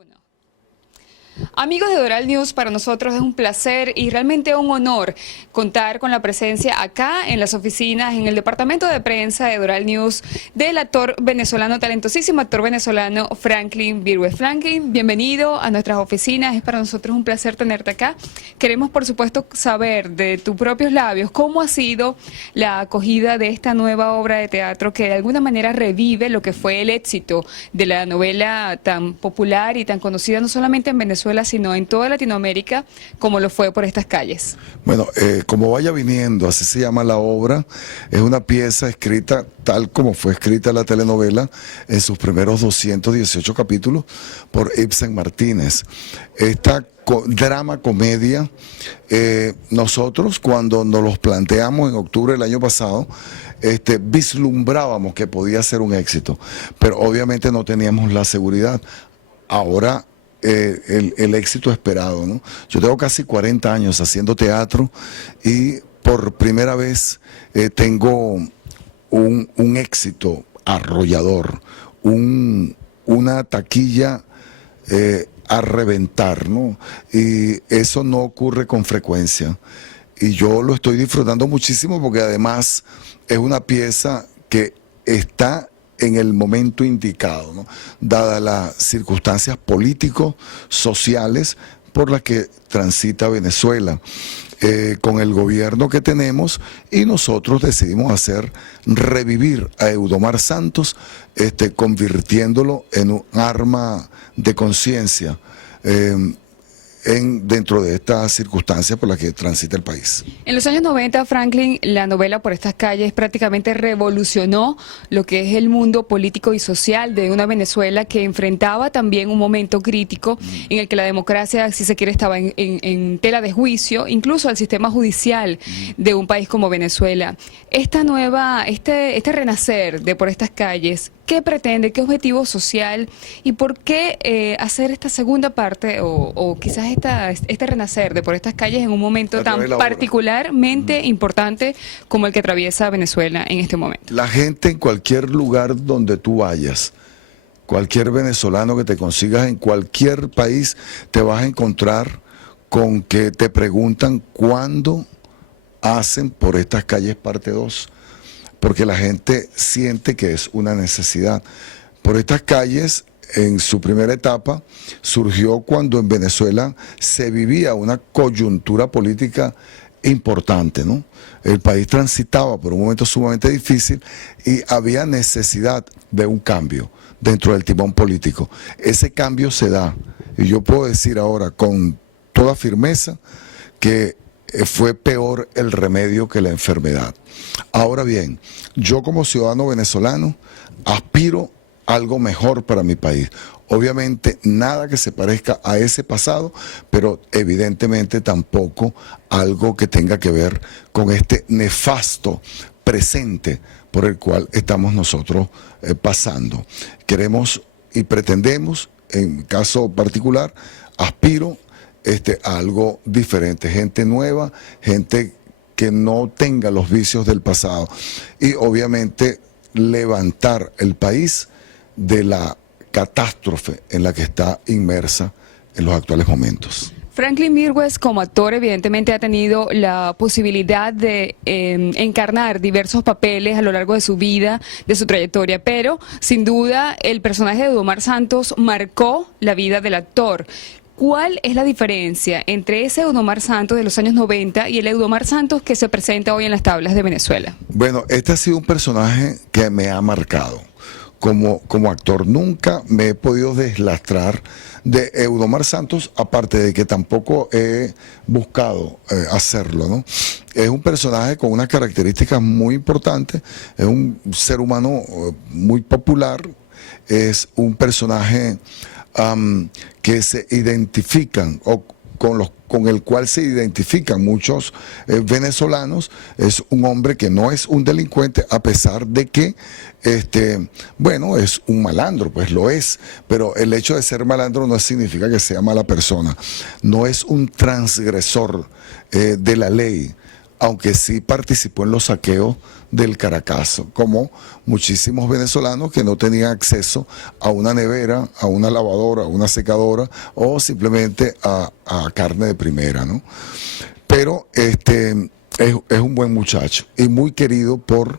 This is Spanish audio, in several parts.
Uno. Amigos de Doral News, para nosotros es un placer y realmente un honor contar con la presencia acá en las oficinas, en el departamento de prensa de Doral News, del actor venezolano, talentosísimo actor venezolano Franklin Virgües. Franklin, bienvenido a nuestras oficinas, es para nosotros un placer tenerte acá. Queremos, por supuesto, saber de tus propios labios cómo ha sido la acogida de esta nueva obra de teatro que de alguna manera revive lo que fue el éxito de la novela tan popular y tan conocida no solamente en Venezuela, sino en toda Latinoamérica, como lo fue Por estas calles. Bueno, como vaya viniendo, así se llama la obra. Es una pieza escrita tal como fue escrita la telenovela en sus primeros 218 capítulos por Ibsen Martínez. Esta drama comedia, nosotros cuando nos los planteamos en octubre del año pasado, vislumbrábamos que podía ser un éxito, pero obviamente no teníamos la seguridad. Ahora el éxito esperado, ¿no? Yo tengo casi 40 años haciendo teatro y por primera vez tengo un éxito arrollador, una taquilla a reventar, ¿no? Y eso no ocurre con frecuencia. Y yo lo estoy disfrutando muchísimo porque además es una pieza que está en el momento indicado, ¿no? Dadas las circunstancias políticos, sociales por las que transita Venezuela, con el gobierno que tenemos, y nosotros decidimos revivir a Eudomar Santos, convirtiéndolo en un arma de conciencia dentro de estas circunstancias por las que transita el país. En los años 90, Franklin, la novela Por estas calles prácticamente revolucionó lo que es el mundo político y social de una Venezuela que enfrentaba también un momento crítico en el que la democracia, si se quiere, estaba en tela de juicio, incluso al sistema judicial de un país como Venezuela. Este renacer de Por estas calles, ¿qué pretende? ¿Qué objetivo social? ¿Y por qué hacer esta segunda parte o quizás este renacer de Por estas calles en un momento tan particularmente importante como el que atraviesa Venezuela en este momento? La gente en cualquier lugar donde tú vayas, cualquier venezolano que te consigas en cualquier país, te vas a encontrar con que te preguntan cuándo hacen Por estas calles parte 2. Porque la gente siente que es una necesidad. Por estas calles, en su primera etapa, surgió cuando en Venezuela se vivía una coyuntura política importante, ¿no? El país transitaba por un momento sumamente difícil y había necesidad de un cambio dentro del timón político. Ese cambio se da, y yo puedo decir ahora con toda firmeza que fue peor el remedio que la enfermedad. Ahora bien, yo como ciudadano venezolano aspiro a algo mejor para mi país. Obviamente nada que se parezca a ese pasado, pero evidentemente tampoco algo que tenga que ver con este nefasto presente por el cual estamos nosotros pasando. Queremos y pretendemos, en mi caso particular, aspiro a algo diferente, gente nueva, gente que no tenga los vicios del pasado y obviamente levantar el país de la catástrofe en la que está inmersa en los actuales momentos. Franklin Virgües, como actor, evidentemente ha tenido la posibilidad de encarnar diversos papeles a lo largo de su vida, de su trayectoria, pero sin duda el personaje de Eudomar Santos marcó la vida del actor. ¿Cuál es la diferencia entre ese Eudomar Santos de los años 90 y el Eudomar Santos que se presenta hoy en las tablas de Venezuela? Bueno, este ha sido un personaje que me ha marcado. Como actor nunca me he podido deslastrar de Eudomar Santos, aparte de que tampoco he buscado hacerlo, ¿no? Es un personaje con unas características muy importantes, es un ser humano muy popular, es un personaje que se identifican o con el cual se identifican muchos venezolanos. Es un hombre que no es un delincuente, a pesar de que, bueno, es un malandro, pues lo es, pero el hecho de ser malandro no significa que sea mala persona. No es un transgresor de la ley, aunque sí participó en los saqueos del Caracazo, como muchísimos venezolanos que no tenían acceso a una nevera, a una lavadora, a una secadora o simplemente a carne de primera, ¿no? Pero es un buen muchacho y muy querido por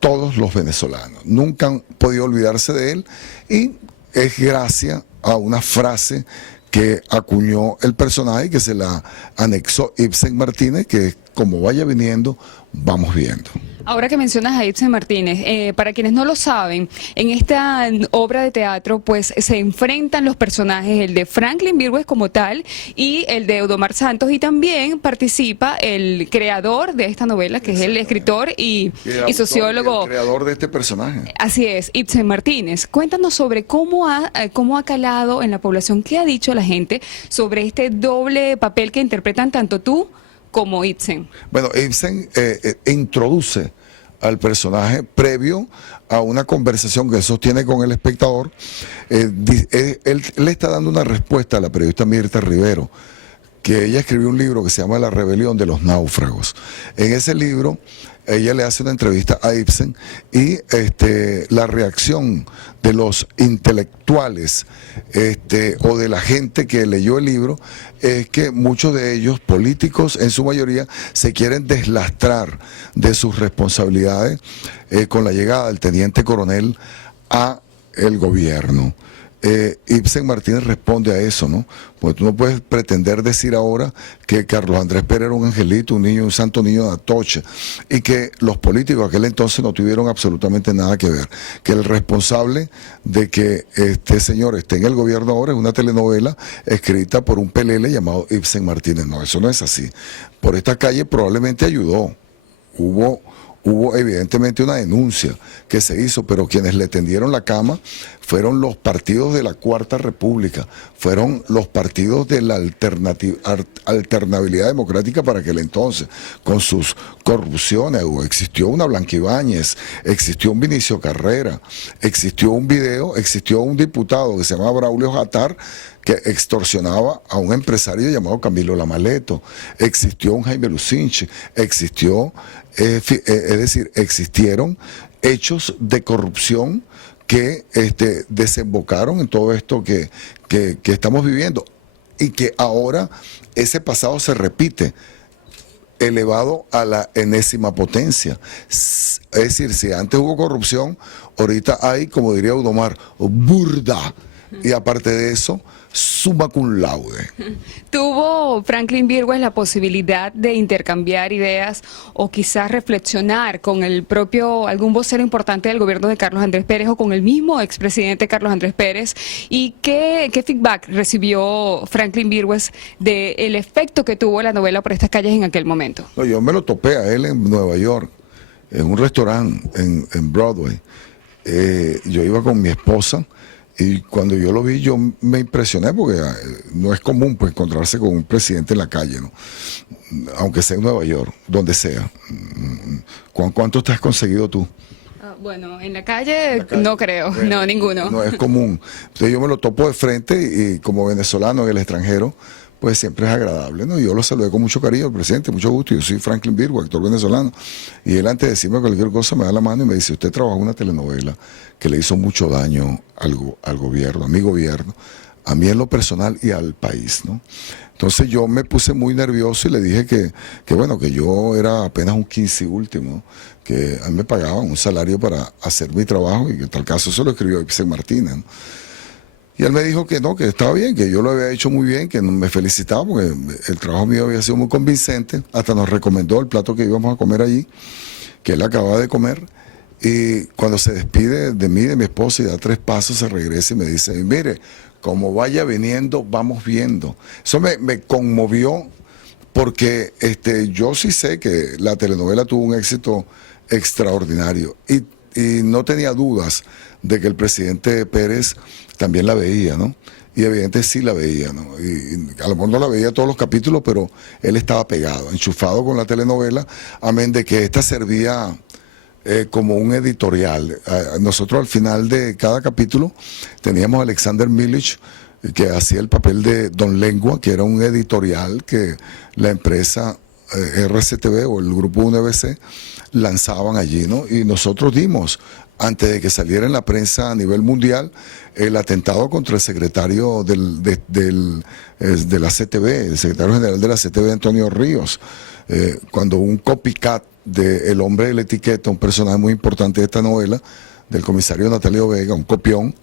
todos los venezolanos. Nunca han podido olvidarse de él y es gracias a una frase que acuñó el personaje, que se la anexó Ibsen Martínez, que es como vaya viniendo, vamos viendo. Ahora que mencionas a Ibsen Martínez, para quienes no lo saben, en esta obra de teatro pues se enfrentan los personajes, el de Franklin Virgües como tal y el de Eudomar Santos, y también participa el creador de esta novela, que es el escritor y sociólogo. El creador de este personaje. Así es, Ibsen Martínez. Cuéntanos sobre cómo ha calado en la población, qué ha dicho la gente sobre este doble papel que interpretan tanto tú como Ibsen. Bueno, Ibsen introduce al personaje previo a una conversación que sostiene con el espectador. Él le está dando una respuesta a la periodista Mirta Rivero, que ella escribió un libro que se llama La rebelión de los náufragos. En ese libro ella le hace una entrevista a Ibsen y la reacción de los intelectuales o de la gente que leyó el libro es que muchos de ellos, políticos en su mayoría, se quieren deslastrar de sus responsabilidades con la llegada del teniente coronel a el gobierno. Ibsen Martínez responde a eso, ¿no? Porque tú no puedes pretender decir ahora que Carlos Andrés Pérez era un angelito, un niño, un santo niño de Atocha, y que los políticos de aquel entonces no tuvieron absolutamente nada que ver. Que el responsable de que este señor esté en el gobierno ahora es una telenovela escrita por un pelele llamado Ibsen Martínez. No, eso no es así. Por esta calle probablemente ayudó. Hubo evidentemente una denuncia que se hizo, pero quienes le tendieron la cama fueron los partidos de la Cuarta República, fueron los partidos de la alternabilidad democrática para aquel entonces, con sus corrupciones. Existió una Blanca Ibáñez, existió un Vinicio Carrera, existió un video, existió un diputado que se llama Braulio Jatar, que extorsionaba a un empresario llamado Camilo Lamaleto, existió un Jaime Lucinchi, existió, es decir, existieron hechos de corrupción que desembocaron en todo esto que estamos viviendo y que ahora ese pasado se repite elevado a la enésima potencia. Es decir, si antes hubo corrupción, ahorita hay, como diría Eudomar, burda. Y aparte de eso, summa cum laude. ¿Tuvo Franklin Virgües la posibilidad de intercambiar ideas o quizás reflexionar con algún vocero importante del gobierno de Carlos Andrés Pérez o con el mismo expresidente Carlos Andrés Pérez? ¿Y qué feedback recibió Franklin Virgües del efecto que tuvo la novela por estas calles en aquel momento? No, yo me lo topé a él en Nueva York, en un restaurante en Broadway. Yo iba con mi esposa. Y cuando yo lo vi, yo me impresioné porque no es común pues encontrarse con un presidente en la calle, ¿no? Aunque sea en Nueva York, donde sea. ¿Cuántos te has conseguido tú? Bueno, en la calle no creo, bueno, no, ninguno. No es común. Entonces yo me lo topo de frente y como venezolano en el extranjero, pues siempre es agradable, ¿no? Yo lo saludé con mucho cariño al presidente, mucho gusto. Yo soy Franklin Virgües, actor venezolano. Y él, antes de decirme cualquier cosa, me da la mano y me dice: usted trabajó en una telenovela que le hizo mucho daño al gobierno, a mi gobierno, a mí en lo personal y al país, ¿no? Entonces yo me puse muy nervioso y le dije que bueno, que yo era apenas un 15 último, que a mí me pagaban un salario para hacer mi trabajo y que en tal caso eso lo escribió Ibsen Martínez, ¿no? Y él me dijo que no, que estaba bien, que yo lo había hecho muy bien, que me felicitaba porque el trabajo mío había sido muy convincente. Hasta nos recomendó el plato que íbamos a comer allí, que él acababa de comer. Y cuando se despide de mí, de mi esposa, y da 3 pasos, se regresa y me dice: mire, como vaya viniendo, vamos viendo. Eso me conmovió porque yo sí sé que la telenovela tuvo un éxito extraordinario y no tenía dudas de que el presidente Pérez también la veía, ¿no? Y evidentemente sí la veía, ¿no? Y a lo mejor no la veía todos los capítulos, pero él estaba pegado, enchufado con la telenovela, amén de que esta servía como un editorial. Nosotros al final de cada capítulo teníamos a Alexander Milich, que hacía el papel de Don Lengua, que era un editorial que la empresa RCTV o el grupo UNBC lanzaban allí, ¿no? Y nosotros dimos, antes de que saliera en la prensa a nivel mundial, el atentado contra el secretario de la CTV, el secretario general de la CTV, Antonio Ríos, cuando un copycat de El hombre de la etiqueta, un personaje muy importante de esta novela, del comisario Natalio Vega, un copión,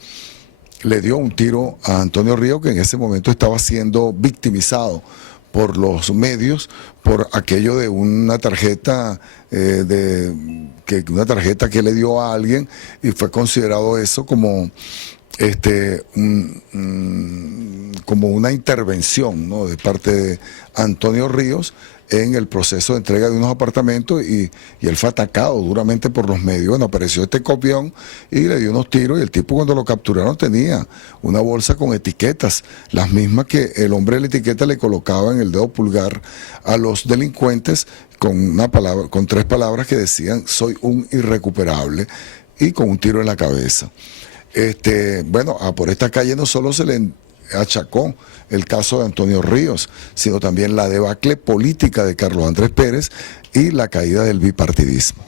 le dio un tiro a Antonio Ríos, que en ese momento estaba siendo victimizado por los medios por aquello de una tarjeta una tarjeta que le dio a alguien, y fue considerado eso como como una intervención, ¿no?, de parte de Antonio Ríos en el proceso de entrega de unos apartamentos, y él fue atacado duramente por los medios. Bueno, apareció este copión y le dio unos tiros, y el tipo, cuando lo capturaron, tenía una bolsa con etiquetas, las mismas que el hombre de la etiqueta le colocaba en el dedo pulgar a los delincuentes, con con 3 palabras que decían: soy un irrecuperable, y con un tiro en la cabeza. Bueno, por esta calle no solo se le achacó el caso de Antonio Ríos, sino también la debacle política de Carlos Andrés Pérez y la caída del bipartidismo.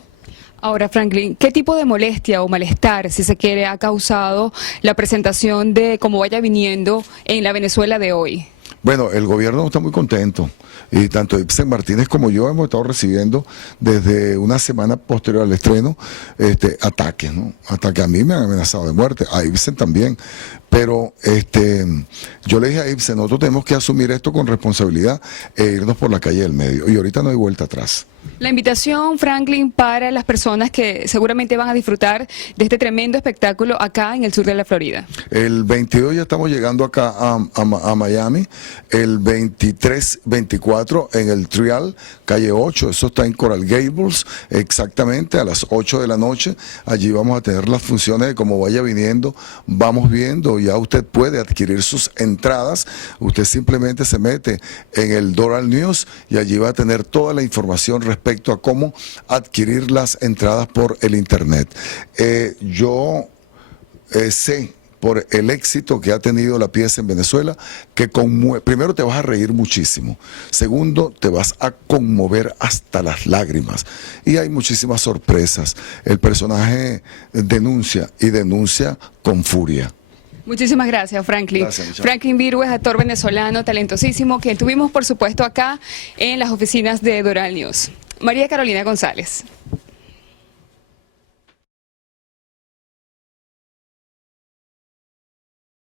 Ahora, Franklin, ¿qué tipo de molestia o malestar, si se quiere, ha causado la presentación de Como Vaya Viniendo en la Venezuela de hoy? Bueno, el gobierno está muy contento, y tanto Ibsen Martínez como yo hemos estado recibiendo desde una semana posterior al estreno ataques, ¿no? Ataques. A mí me han amenazado de muerte, a Ibsen también, pero yo le dije a Ibsen: nosotros tenemos que asumir esto con responsabilidad e irnos por la calle del medio, y ahorita no hay vuelta atrás. La invitación, Franklin, para las personas que seguramente van a disfrutar de este tremendo espectáculo acá en el sur de la Florida. El 22 ya estamos llegando acá a Miami, el 23, 24 en el Trial, calle 8, eso está en Coral Gables, exactamente a las 8 de la noche. Allí vamos a tener las funciones de Como Vaya Viniendo, vamos viendo. Ya usted puede adquirir sus entradas, usted simplemente se mete en el Doral News y allí va a tener toda la información respecto a cómo adquirir las entradas por el internet. Yo sé, por el éxito que ha tenido la pieza en Venezuela, que primero te vas a reír muchísimo, segundo te vas a conmover hasta las lágrimas, y hay muchísimas sorpresas. El personaje denuncia, y denuncia con furia. Muchísimas gracias, Franklin. Gracias, Franklin Virgües, actor venezolano talentosísimo, que tuvimos, por supuesto, acá en las oficinas de Doral News. María Carolina González.